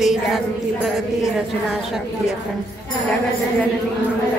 जागृति प्रगति रचना शक्ति अखंड जगत जननी मंगल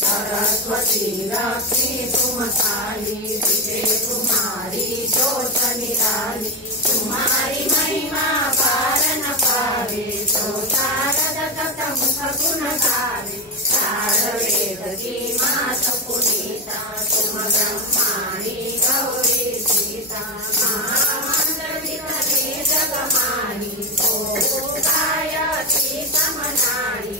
सरस्वती लक्ष्मी तुम काली विजय तुम्हारी जोत निराली तुम्हारी महिमा पार न पावे तो शारद मुख गुणकारी चार वेद की मात पुनीता तुम ब्रह्माणी गौरी सीता महामंडली करे जगमानी ओ गायत्री समनारी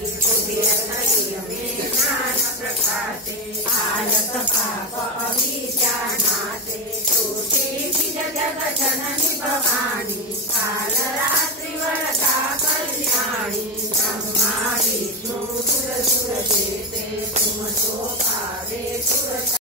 में ज्ञान प्रकाशे आलत पाप अभिजानाते तुझे जग जननी भवानी काल रात्रि वरदा कल्याणी ब्रह्मा विष्णु सुर सुर देते तुम तो पावे सुर